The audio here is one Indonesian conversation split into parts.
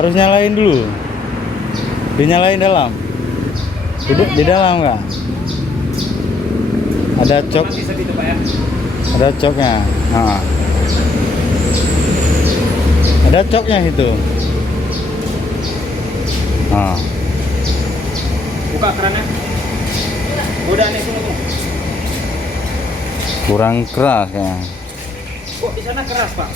Harus nyalain dulu. Dinyalain dalam. Di dalam nggak? Ada cok. Ada coknya. Nah. Ada coknya itu. Nah. Buka kerannya. Udah nih semua tuh. Kurang keras ya. Kok di sana keras, Pak?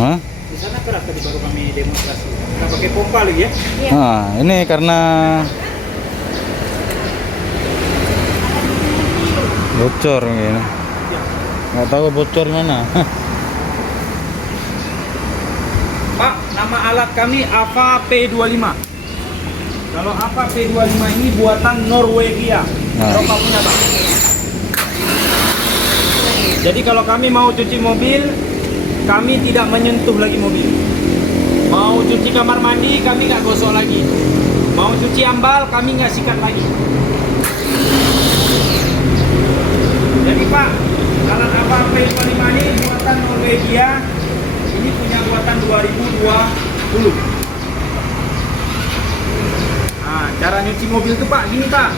Hah? Di sana keras tadi baru kami demonstrasi. Kita pakai pompa lagi ya? Iya. Nah, ini karena bocor mungkin. Nggak tahu bocor mana. Pak, nama alat kami AVA P25. Kalau AVA P25 ini buatan Norwegia. Nah. Eropa punya, Pak. Jadi kalau kami mau cuci mobil, kami tidak menyentuh lagi mobil. Mau cuci kamar mandi, kami nggak gosok lagi. Mau cuci ambal, kami nggak sikat lagi. Jadi Pak, alat AVA P25 ini buatan Norwegia. Ini punya buatan 2020. Nah, cara nyuci mobil itu Pak, gini Pak.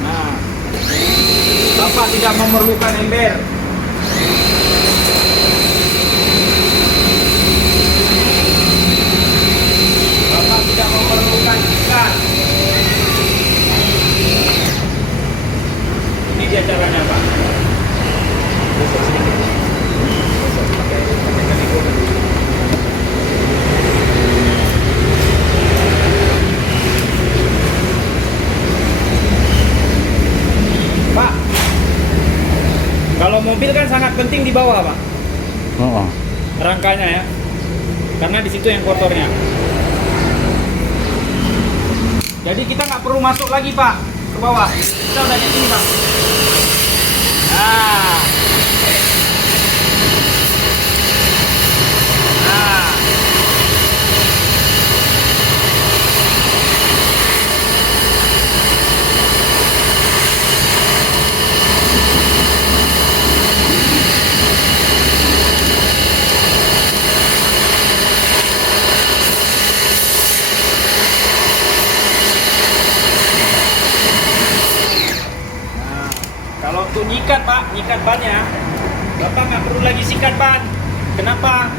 Nah, Bapak tidak memerlukan ember. Bapak tidak memerlukan ikan. Ini dia caranya Pak. Gosok sedikit. Gosok pakai kaniko. Pak, kalau mobil kan sangat penting di bawah Pak, Oh, oh. rangkanya ya, karena di situ yang kotornya. Jadi kita nggak perlu masuk lagi Pak ke bawah, kita udah di sini Pak. Nah, nah, kalau untuk nyikat Pak, nyikat bannya, Bapak nggak perlu lagi sikat ban. Kenapa?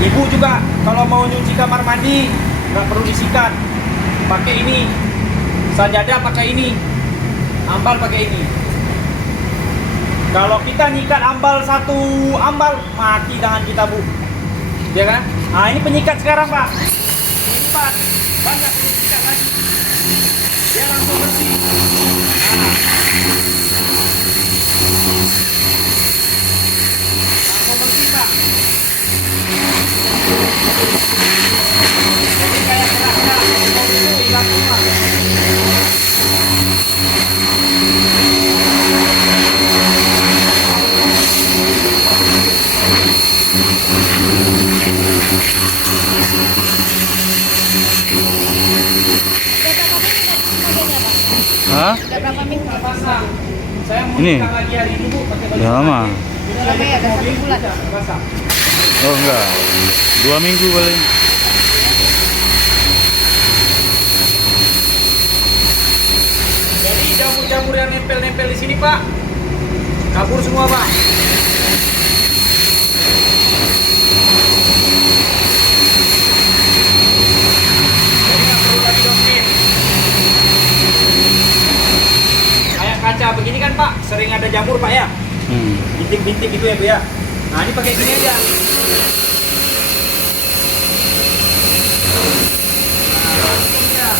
Ibu juga kalau mau nyuci kamar mandi nggak perlu disikat. Pakai ini, sajadah pakai ini, ambal pakai ini. Kalau kita nyikat ambal satu ambal, mati tangan kita Bu, ya kan? Nah ini penyikat sekarang Pak. Ini Pak, banyak penyikat lagi. Dia langsung bersih. Nah. Langsung bersih Pak. Jadi kayak kerasnya itu hilang semua. Hah? Udah berapa minggu? Basah. Saya mau Ini? nikah lagi hari ini Bu, pakai baju. Udah lama. Udah lama ya, udah 1 bulan. Basah. Oh enggak. 2 minggu paling. Jadi jamur-jamur yang nempel-nempel di sini Pak, kabur semua Pak. Jadi nggak perlu lagi dompet. Kayak kaca begini kan Pak, sering ada jamur Pak ya, bintik-bintik gitu ya Bu ya. Nah ini pakai gini aja. Nah, ini ya.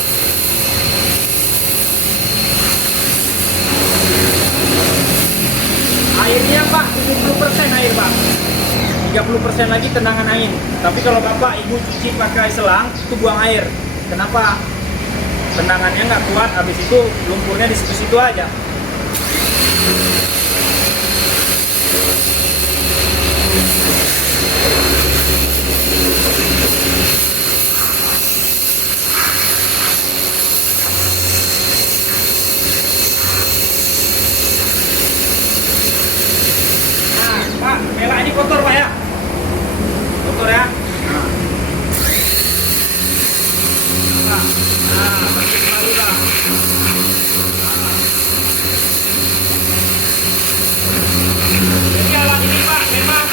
Airnya Pak 70% air Pak, 30% lagi tenangan angin. Tapi kalau Bapak Ibu cuci pakai selang itu buang air. Kenapa? Tendangannya nggak kuat, habis itu lumpurnya di situ-situ aja. Nah, pakai selalu Pak. Jadi alat ini Pak memang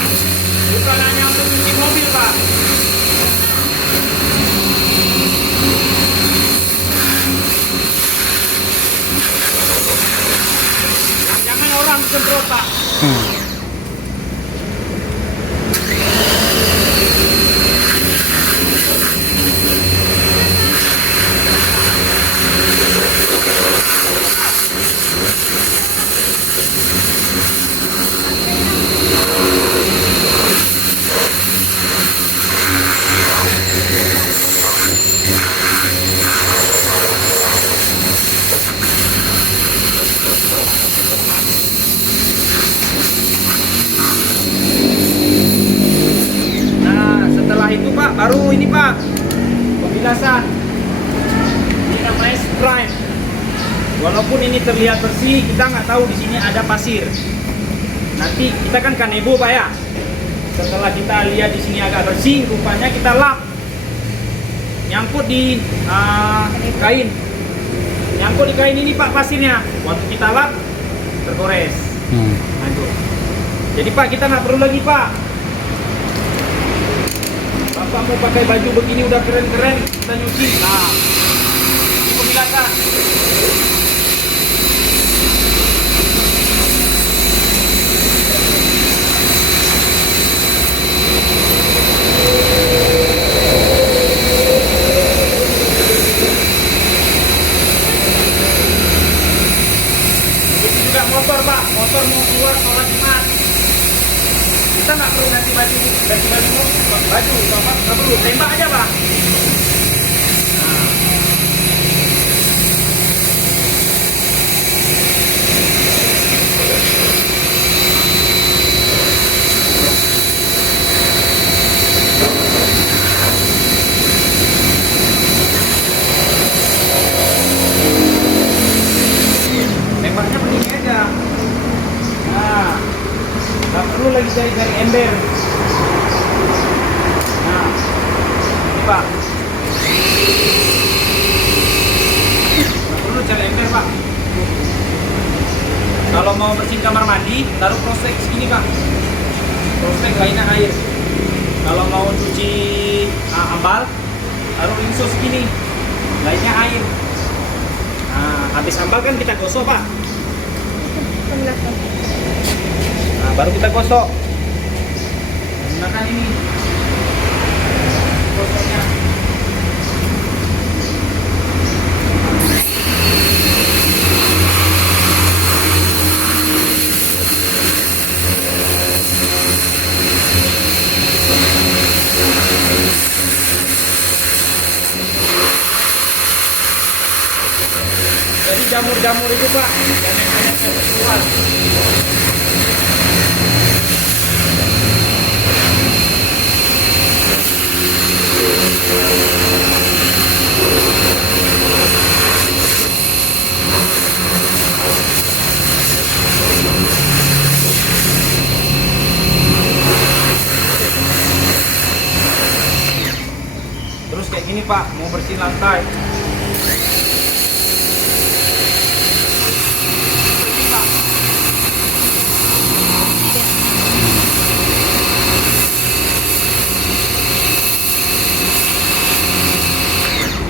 bukan hanya untuk cuci mobil Pak. Jangan orang semprot Pak. Nah, setelah itu Pak, baru ini Pak, pembilasan. Ini namanya prime. Walaupun ini terlihat bersih, kita nggak tahu di sini ada pasir. Nanti kita kan kanebo Pak ya. Setelah kita lihat di sini agak bersih, rupanya kita lap. Nyangkut di kain. Nyangkut di kain ini Pak pasirnya. Waktu kita lap, tergores. Nah, itu. Jadi Pak, kita nggak perlu lagi Pak. Bapak mau pakai baju begini udah keren-keren, kita nyuci. Nah, ini pembilasan. Begitu juga motor Pak, motor mau keluar sholat Jumat. Kita nggak perlu ganti baju Bapak nggak perlu, tembak aja Pak. Nah. Tembaknya begini aja. Nah, nggak perlu lagi cari-cari ember. Nah, ini Pak. Nggak perlu cari ember Pak. Kalau mau bersihin kamar mandi, taruh prostek segini Pak. Prostek lainnya air. Kalau mau cuci ambal, taruh rinso segini. Lainnya air. Nah, habis ambal kan kita gosok Pak. Nah, baru kita gosok. Gunakan ini. Gosoknya. Jadi jamur-jamur itu Pak, yang keluar. Terus kayak gini Pak, mau bersihin lantai.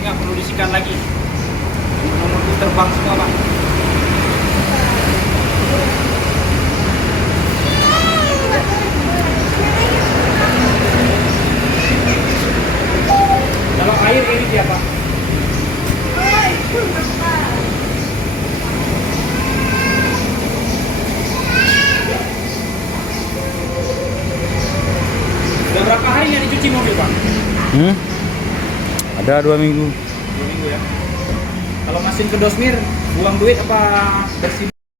Nggak perlu disikat lagi. Nomor itu terbang semua Pak. Kalau air ini dia Pak. Udah berapa hari nggak dicuci mobil Pak? Ada 2 minggu. 2 minggu ya. Kalau mesin ke dosmir, buang duit apa bersih?